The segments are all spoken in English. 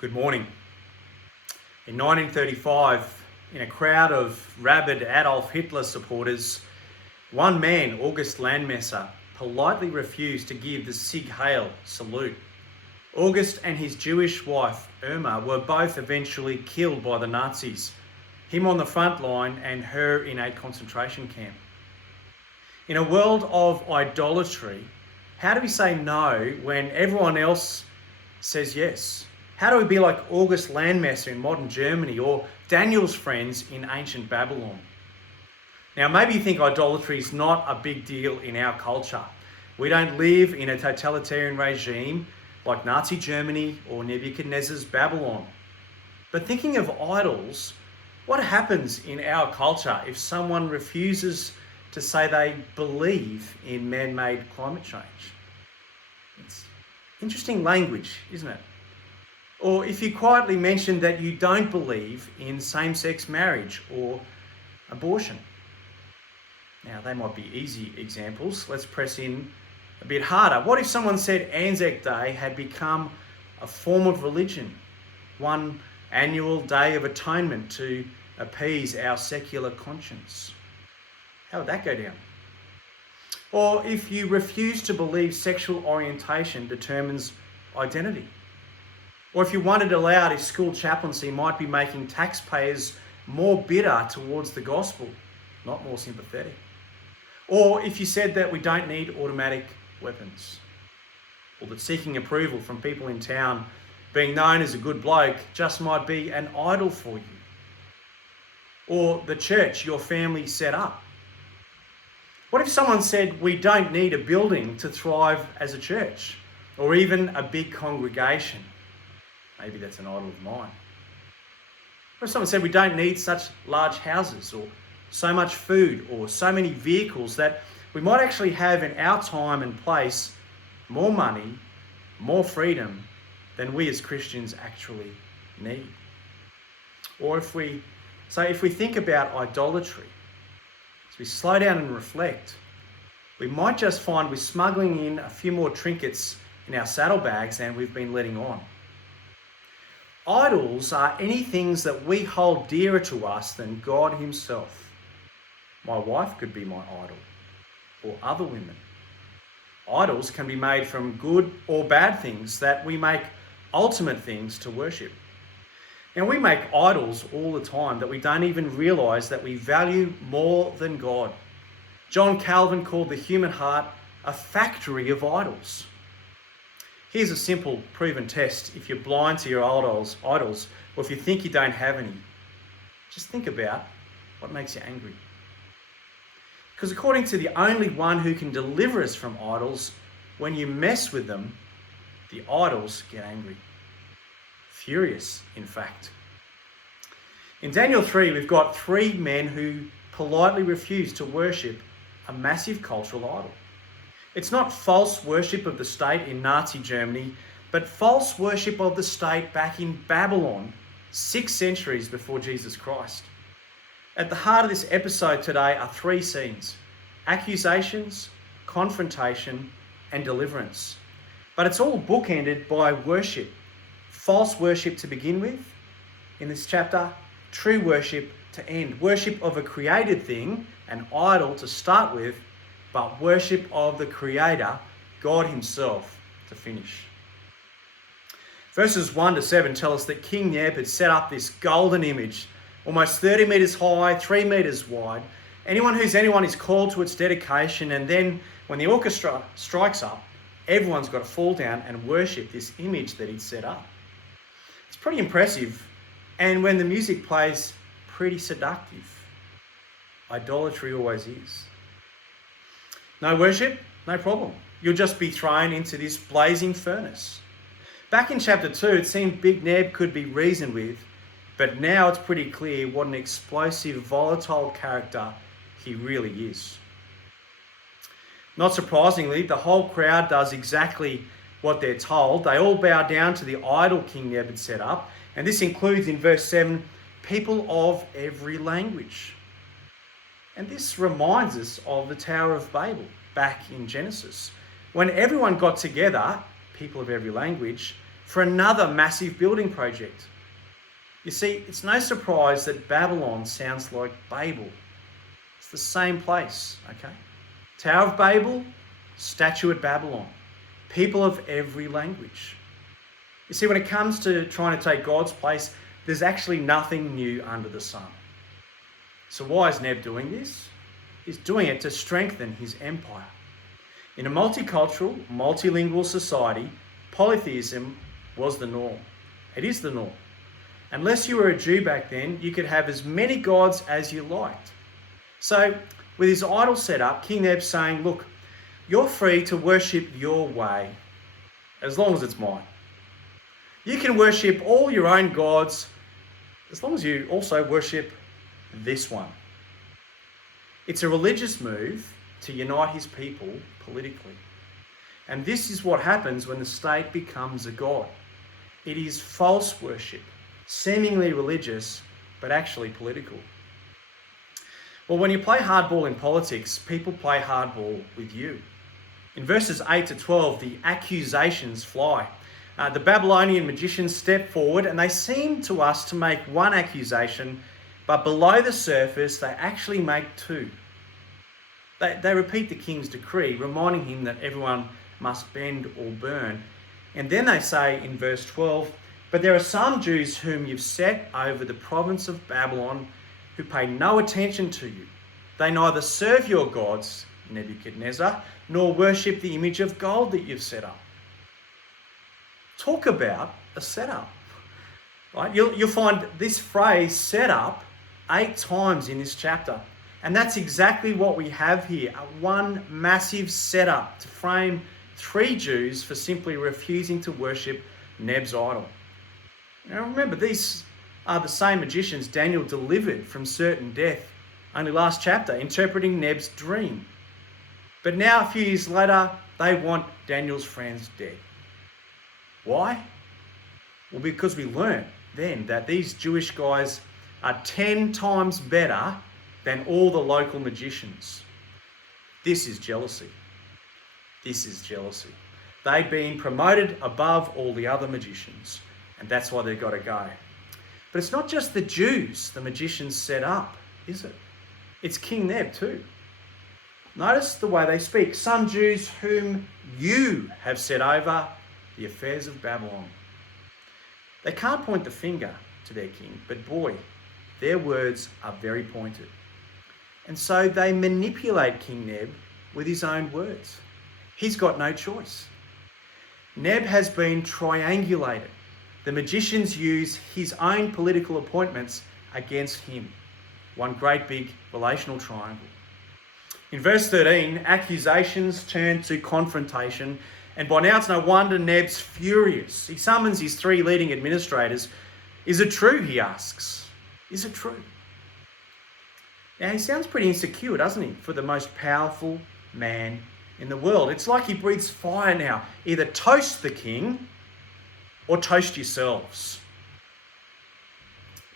Good morning. In 1935, in a crowd of rabid Adolf Hitler supporters, one man, August Landmesser, politely refused to give the Sieg Heil salute. August and his Jewish wife, Irma, were both eventually killed by the Nazis, him on the front line and her in a concentration camp. In a world of idolatry, how do we say no when everyone else says yes? How do we be like August Landmesser in modern Germany or Daniel's friends in ancient Babylon? Now, maybe you think idolatry is not a big deal in our culture. We don't live in a totalitarian regime like Nazi Germany or Nebuchadnezzar's Babylon. But thinking of idols, what happens in our culture if someone refuses to say they believe in man-made climate change? It's interesting language, isn't it? Or if you quietly mention that you don't believe in same-sex marriage or abortion. Now, they might be easy examples. Let's press in a bit harder. What if someone said Anzac Day had become a form of religion, one annual day of atonement to appease our secular conscience? How would that go down? Or if you refuse to believe sexual orientation determines identity? Or if you wondered aloud if school chaplaincy might be making taxpayers more bitter towards the gospel, not more sympathetic. Or if you said that we don't need automatic weapons. Or that seeking approval from people in town, being known as a good bloke, just might be an idol for you. Or the church your family set up. What if someone said we don't need a building to thrive as a church, or even a big congregation? Maybe that's an idol of mine. Or if someone said we don't need such large houses or so much food or so many vehicles, that we might actually have in our time and place more money, more freedom than we as Christians actually need. Or if we think about idolatry, as we slow down and reflect, we might just find we're smuggling in a few more trinkets in our saddlebags than we've been letting on. Idols are any things that we hold dearer to us than God himself. My wife could be my idol, or other women. Idols can be made from good or bad things that we make ultimate things to worship. And we make idols all the time that we don't even realise that we value more than God. John Calvin called the human heart a factory of idols. Here's a simple proven test if you're blind to your idols, or if you think you don't have any. Just think about what makes you angry. Because according to the only one who can deliver us from idols, when you mess with them, the idols get angry. Furious, in fact. In Daniel 3, we've got three men who politely refuse to worship a massive cultural idol. It's not false worship of the state in Nazi Germany, but false worship of the state back in Babylon, 6 centuries before Jesus Christ. At the heart of this episode today are three scenes: accusations, confrontation, and deliverance. But it's all bookended by worship. False worship to begin with in this chapter, true worship to end. Worship of a created thing, an idol to start with, but worship of the Creator, God himself, to finish. Verses 1 to 7 tell us that King Neb had set up this golden image, almost 30 metres high, 3 metres wide. Anyone who's anyone is called to its dedication, and then when the orchestra strikes up, everyone's got to fall down and worship this image that he'd set up. It's pretty impressive, and when the music plays, pretty seductive. Idolatry always is. No worship? No problem. You'll just be thrown into this blazing furnace. Back in chapter 2, it seemed Big Neb could be reasoned with, but now it's pretty clear what an explosive, volatile character he really is. Not surprisingly, the whole crowd does exactly what they're told. They all bow down to the idol King Neb had set up, and this includes, in verse 7, people of every language. And this reminds us of the Tower of Babel back in Genesis, when everyone got together, people of every language, for another massive building project. You see, it's no surprise that Babylon sounds like Babel. It's the same place, okay? Tower of Babel, statue at Babylon. People of every language. You see, when it comes to trying to take God's place, there's actually nothing new under the sun. So why is Neb doing this? He's doing it to strengthen his empire. In a multicultural, multilingual society, polytheism was the norm. It is the norm. Unless you were a Jew back then, you could have as many gods as you liked. So with his idol set up, King Neb's saying, look, you're free to worship your way, as long as it's mine. You can worship all your own gods, as long as you also worship this one. It's a religious move to unite his people politically. And this is what happens when the state becomes a god. It is false worship, seemingly religious, but actually political. Well, when you play hardball in politics, people play hardball with you. In verses 8 to 12, the accusations fly. The Babylonian magicians step forward and they seem to us to make one accusation, but below the surface, they actually make two. They repeat the king's decree, reminding him that everyone must bend or burn. And then they say in verse 12, but there are some Jews whom you've set over the province of Babylon who pay no attention to you. They neither serve your gods, Nebuchadnezzar, nor worship the image of gold that you've set up. Talk about a setup. Right? You'll find this phrase set up 8 times in this chapter. And that's exactly what we have here, one massive setup to frame 3 Jews for simply refusing to worship Neb's idol. Now remember, these are the same magicians Daniel delivered from certain death only last chapter, interpreting Neb's dream. But now, a few years later, they want Daniel's friends dead. Why? Well, because we learned then that these Jewish guys are 10 times better than all the local magicians. This is jealousy. This is jealousy. They've been promoted above all the other magicians, and that's why they've got to go. But it's not just the Jews the magicians set up, is it? It's King Neb too. Notice the way they speak. Some Jews whom you have set over the affairs of Babylon. They can't point the finger to their king, but boy, their words are very pointed. And so they manipulate King Neb with his own words. He's got no choice. Neb has been triangulated. The magicians use his own political appointments against him. One great big relational triangle. In verse 13, accusations turn to confrontation, and by now it's no wonder Neb's furious. He summons his 3 leading administrators. Is it true, he asks? Is it true? Now, he sounds pretty insecure, doesn't he, for the most powerful man in the world. It's like he breathes fire now. Either toast the king or toast yourselves.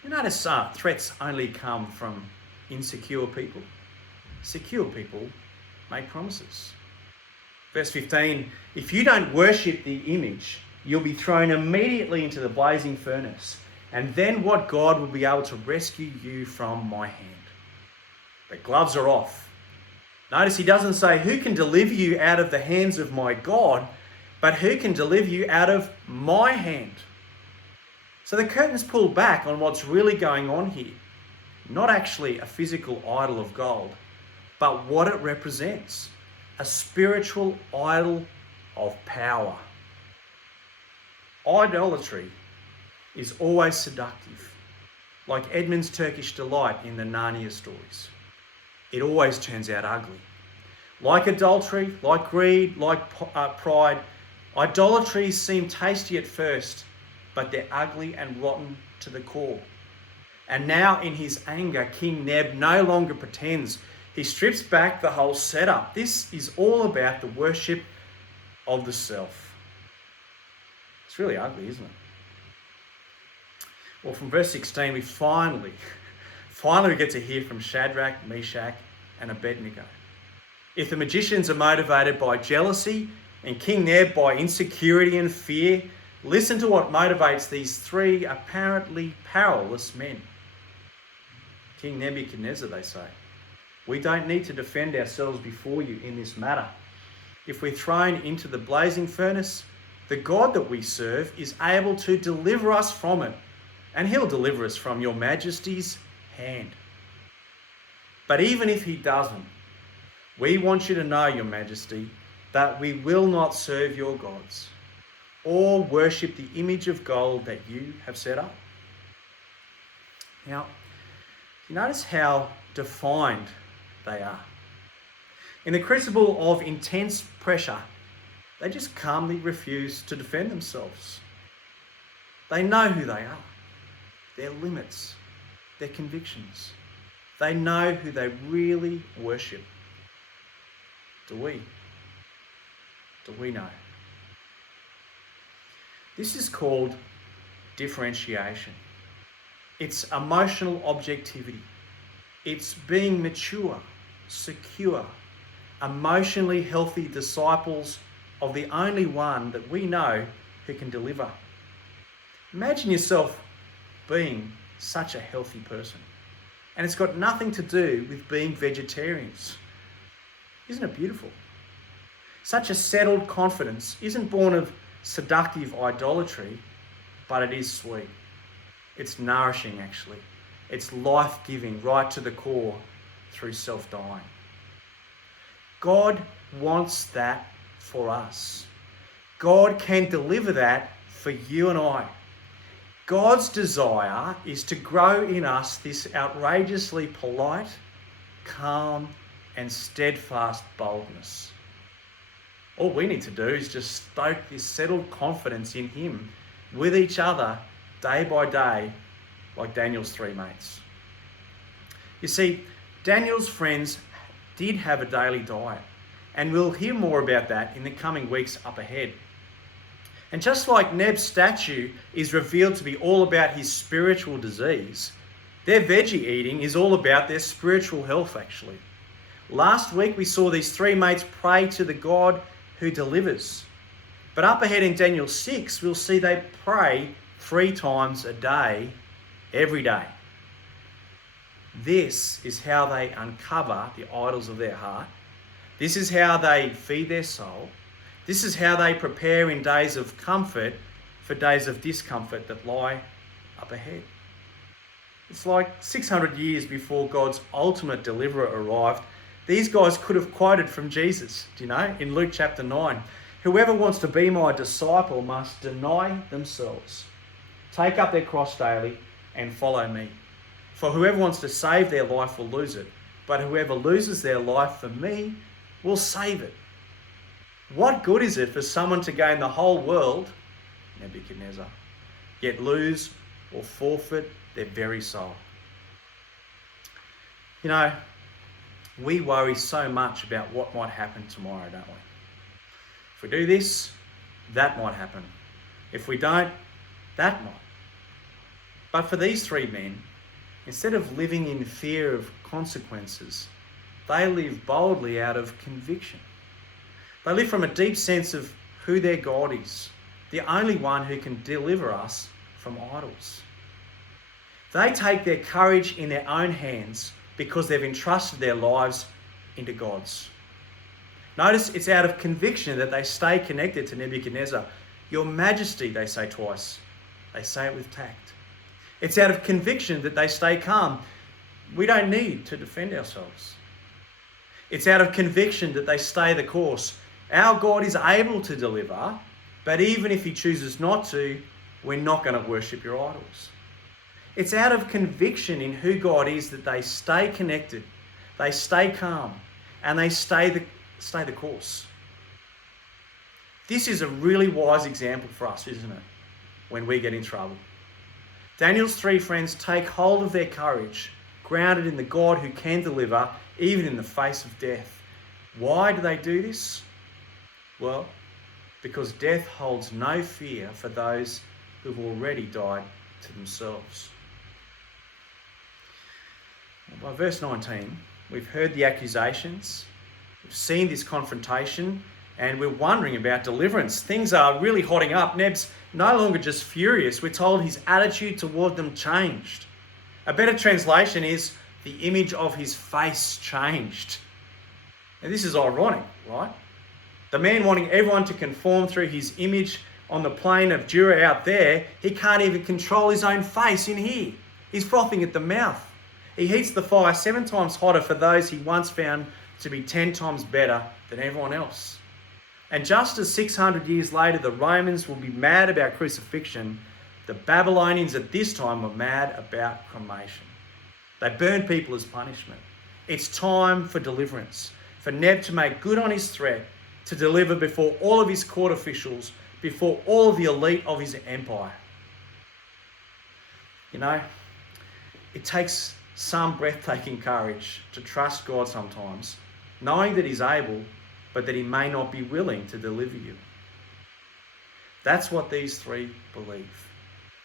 You notice threats only come from insecure people. Secure people make promises. Verse 15, if you don't worship the image, you'll be thrown immediately into the blazing furnace. And then what God will be able to rescue you from my hand? The gloves are off. Notice he doesn't say who can deliver you out of the hands of my God, but who can deliver you out of my hand. So the curtain's pulled back on what's really going on here. Not actually a physical idol of gold, but what it represents. A spiritual idol of power. Idolatry is always seductive, like Edmund's Turkish delight in the Narnia stories. It always turns out ugly. Like adultery, like greed, like pride, idolatries seem tasty at first, but they're ugly and rotten to the core. And now in his anger, King Neb no longer pretends. He strips back the whole setup. This is all about the worship of the self. It's really ugly, isn't it? Well, from verse 16, we finally get to hear from Shadrach, Meshach, and Abednego. If the magicians are motivated by jealousy and King Neb by insecurity and fear, Listen to what motivates these three apparently powerless men. King Nebuchadnezzar, they say, we don't need to defend ourselves before you in this matter. If we're thrown into the blazing furnace, the God that we serve is able to deliver us from it, and he'll deliver us from your majesty's hand. But even if he doesn't, we want you to know, your majesty, that we will not serve your gods or worship the image of gold that you have set up. Now, you notice how defined they are. In the crucible of intense pressure, they just calmly refuse to defend themselves. They know who they are, their limits, their convictions. They know who they really worship. Do we? Do we know? This is called differentiation. It's emotional objectivity. It's being mature, secure, emotionally healthy disciples of the only one that we know who can deliver. Imagine yourself being such a healthy person. And it's got nothing to do with being vegetarians. Isn't it beautiful? Such a settled confidence isn't born of seductive idolatry, but it is sweet. It's nourishing, actually. It's life-giving right to the core through self-dying. God wants that for us. God can deliver that for you and I. God's desire is to grow in us this outrageously polite, calm, and steadfast boldness. All we need to do is just stoke this settled confidence in him with each other day by day, like Daniel's three mates. You see, Daniel's friends did have a daily diet, and we'll hear more about that in the coming weeks up ahead. And just like Neb's statue is revealed to be all about his spiritual disease, their veggie eating is all about their spiritual health, actually. Last week we saw these three mates pray to the God who delivers. But up ahead in Daniel 6, we'll see they pray 3 times a day, every day. This is how they uncover the idols of their heart. This is how they feed their soul. This is how they prepare in days of comfort for days of discomfort that lie up ahead. It's like 600 years before God's ultimate deliverer arrived. These guys could have quoted from Jesus, in Luke chapter 9. Whoever wants to be my disciple must deny themselves, take up their cross daily, and follow me. For whoever wants to save their life will lose it, but whoever loses their life for me will save it. What good is it for someone to gain the whole world, Nebuchadnezzar, yet lose or forfeit their very soul? We worry so much about what might happen tomorrow, don't we? If we do this, that might happen. If we don't, that might. But for these three men, instead of living in fear of consequences, they live boldly out of conviction. They live from a deep sense of who their God is, the only one who can deliver us from idols. They take their courage in their own hands because they've entrusted their lives into God's. Notice it's out of conviction that they stay connected to Nebuchadnezzar. Your Majesty, they say twice. They say it with tact. It's out of conviction that they stay calm. We don't need to defend ourselves. It's out of conviction that they stay the course. Our God is able to deliver, but even if he chooses not to, we're not going to worship your idols. It's out of conviction in who God is that they stay connected, they stay calm, and they stay the course. This is a really wise example for us, isn't it, when we get in trouble? Daniel's three friends take hold of their courage, grounded in the God who can deliver, even in the face of death. Why do they do this? Well, because death holds no fear for those who've already died to themselves. By verse 19, we've heard the accusations, we've seen this confrontation, and we're wondering about deliverance. Things are really hotting up. Neb's no longer just furious. We're told his attitude toward them changed. A better translation is the image of his face changed. And this is ironic, right? The man wanting everyone to conform through his image on the plain of Dura out there, he can't even control his own face in here. He's frothing at the mouth. He heats the fire 7 times hotter for those he once found to be 10 times better than everyone else. And just as 600 years later the Romans will be mad about crucifixion, the Babylonians at this time were mad about cremation. They burned people as punishment. It's time for deliverance, for Neb to make good on his threat, to deliver before all of his court officials, before all of the elite of his empire. You know, it takes some breathtaking courage to trust God sometimes, knowing that he's able, but that he may not be willing to deliver you. That's what these 3 believe.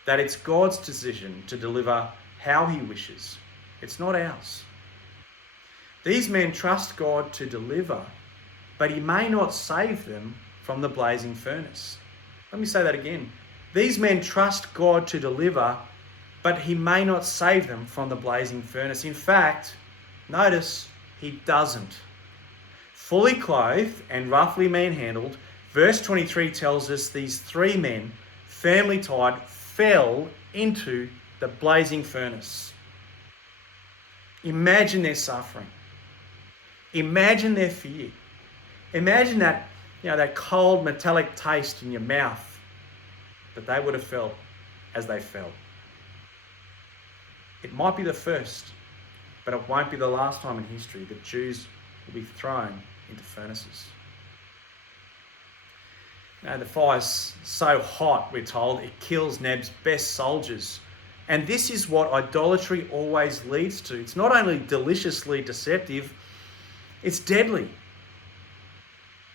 That it's God's decision to deliver how he wishes. It's not ours. These men trust God to deliver, but he may not save them from the blazing furnace. Let me say that again. These men trust God to deliver, but he may not save them from the blazing furnace. In fact, notice he doesn't. Fully clothed and roughly manhandled, verse 23 tells us these 3 men, firmly tied, fell into the blazing furnace. Imagine their suffering. Imagine their fear. Imagine that, that cold metallic taste in your mouth that they would have felt as they fell. It might be the first, but it won't be the last time in history that Jews will be thrown into furnaces. Now, the fire's so hot, we're told, it kills Neb's best soldiers. And this is what idolatry always leads to. It's not only deliciously deceptive, it's deadly.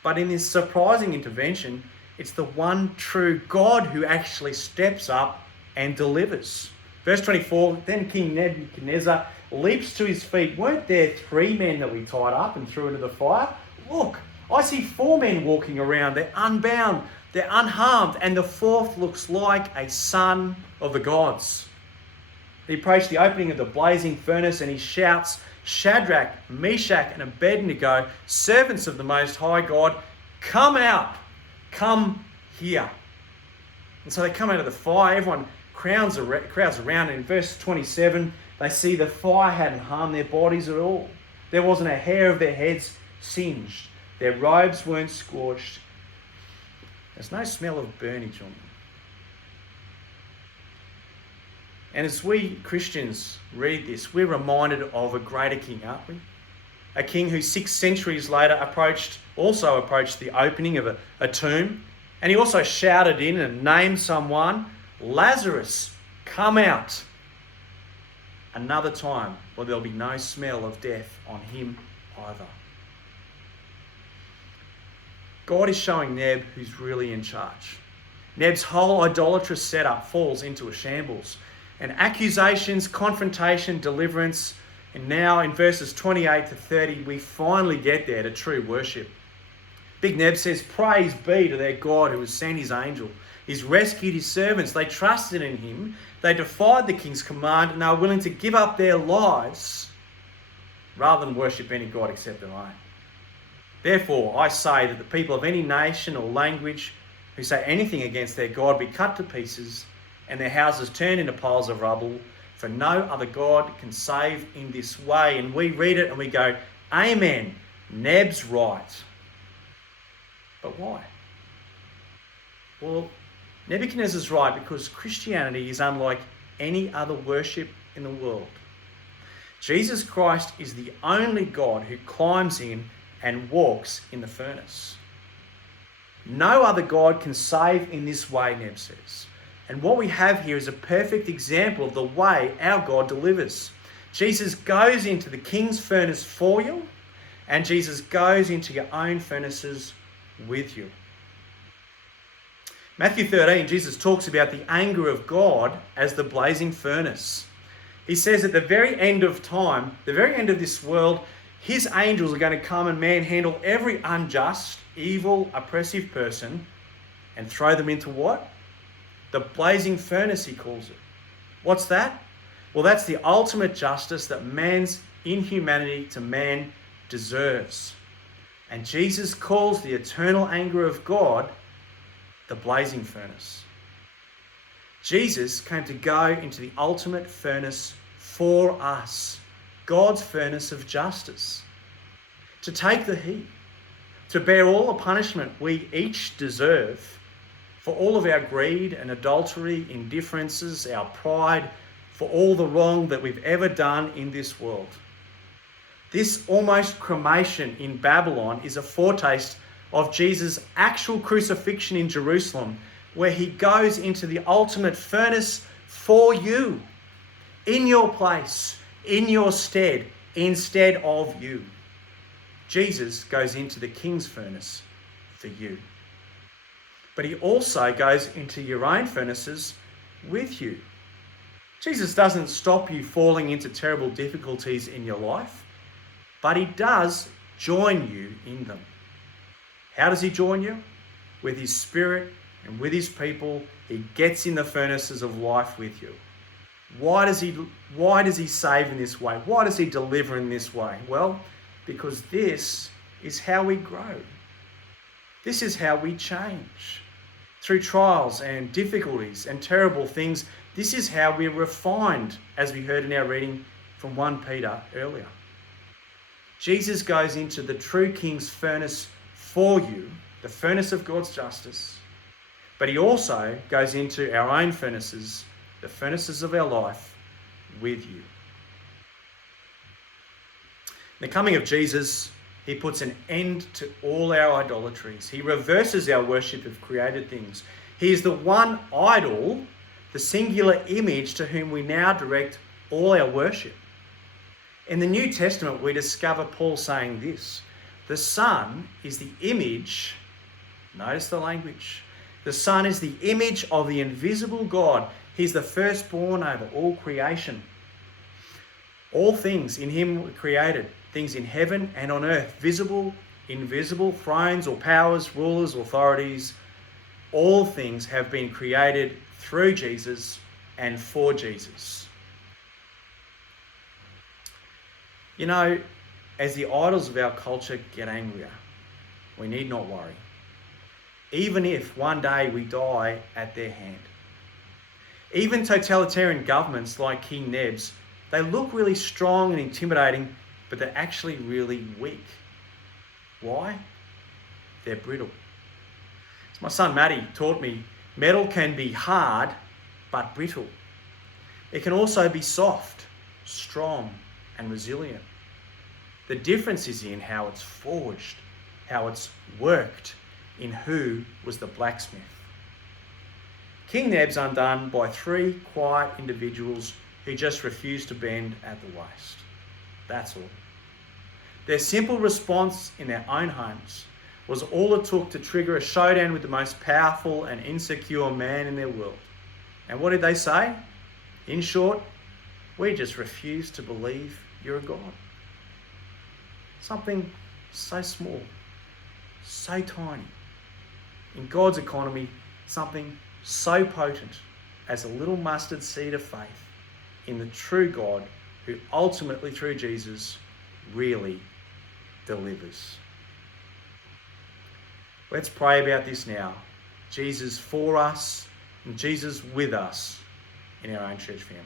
But in this surprising intervention, it's the one true God who actually steps up and delivers. Verse 24, then King Nebuchadnezzar leaps to his feet. Weren't there 3 men that we tied up and threw into the fire? Look, I see 4 men walking around. They're unbound, they're unharmed, and the 4th looks like a son of the gods. He approached the opening of the blazing furnace and he shouts, Shadrach, Meshach, and Abednego, servants of the Most High God, come out, come here. And so they come out of the fire. Everyone crowds around. And in verse 27, they see the fire hadn't harmed their bodies at all. There wasn't a hair of their heads singed. Their robes weren't scorched. There's no smell of burnage on them. And as we Christians read this, we're reminded of a greater king, aren't we? A king who 6 centuries later also approached the opening of a tomb. And he also shouted in and named someone, Lazarus, come out. Another time where there'll be no smell of death on him either. God is showing Neb who's really in charge. Neb's whole idolatrous setup falls into a shambles. And accusations, confrontation, deliverance, and now in verses 28 to 30, we finally get there to true worship. Big Neb says, praise be to their God who has sent his angel. He's rescued his servants. They trusted in him. They defied the king's command and are willing to give up their lives rather than worship any God except their own. Therefore, I say that the people of any nation or language who say anything against their God be cut to pieces and their houses turned into piles of rubble, for no other God can save in this way. And we read it and we go, amen, Neb's right. But why? Well, Nebuchadnezzar's right because Christianity is unlike any other worship in the world. Jesus Christ is the only God who climbs in and walks in the furnace. No other God can save in this way, Neb says. And what we have here is a perfect example of the way our God delivers. Jesus goes into the king's furnace for you, and Jesus goes into your own furnaces with you. Matthew 13, Jesus talks about the anger of God as the blazing furnace. He says at the very end of time, the very end of this world, His angels are going to come and manhandle every unjust, evil, oppressive person and throw them into what? The blazing furnace, he calls it. What's that? Well, that's the ultimate justice that man's inhumanity to man deserves. And Jesus calls the eternal anger of God the blazing furnace. Jesus came to go into the ultimate furnace for us, God's furnace of justice, to take the heat, to bear all the punishment we each deserve for all of our greed and adultery, indifferences, our pride, for all the wrong that we've ever done in this world. This almost cremation in Babylon is a foretaste of Jesus' actual crucifixion in Jerusalem, where he goes into the ultimate furnace for you, in your place, in your stead, instead of you. Jesus goes into the king's furnace for you. But he also goes into your own furnaces with you. Jesus doesn't stop you falling into terrible difficulties in your life, but he does join you in them. How does he join you? With his Spirit and with his people. He gets in the furnaces of life with you. Why does he save in this way? Why does he deliver in this way? Well, because this is how we grow. This is how we change. Through trials and difficulties and terrible things, this is how we're refined, as we heard in our reading from 1 Peter earlier. Jesus goes into the true king's furnace for you, the furnace of God's justice, but he also goes into our own furnaces, the furnaces of our life, with you. In the coming of Jesus, he puts an end to all our idolatries. He reverses our worship of created things. He is the one idol, the singular image to whom we now direct all our worship. In the New Testament, we discover Paul saying this: the Son is the image, notice the language, the Son is the image of the invisible God. He's the firstborn over all creation. All things in him were created, things in heaven and on earth, visible, invisible, thrones or powers, rulers, authorities. All things have been created through Jesus and for Jesus. You know, as the idols of our culture get angrier, we need not worry, even if one day we die at their hand. Even totalitarian governments like King Neb's, they look really strong and intimidating, but they're actually really weak. Why? They're brittle. As my son Matty taught me, metal can be hard but brittle. It can also be soft, strong and resilient. The difference is in how it's forged, how it's worked, in who was the blacksmith. King Neb's undone by 3 quiet individuals who just refused to bend at the waist. That's all. Their simple response in their own homes was all it took to trigger a showdown with the most powerful and insecure man in their world. And what did they say? In short, we just refuse to believe you're a God. Something so small, so tiny. In God's economy, something so potent as a little mustard seed of faith in the true God who ultimately, through Jesus, really delivers. Let's pray about this now. Jesus for us and Jesus with us in our own church family.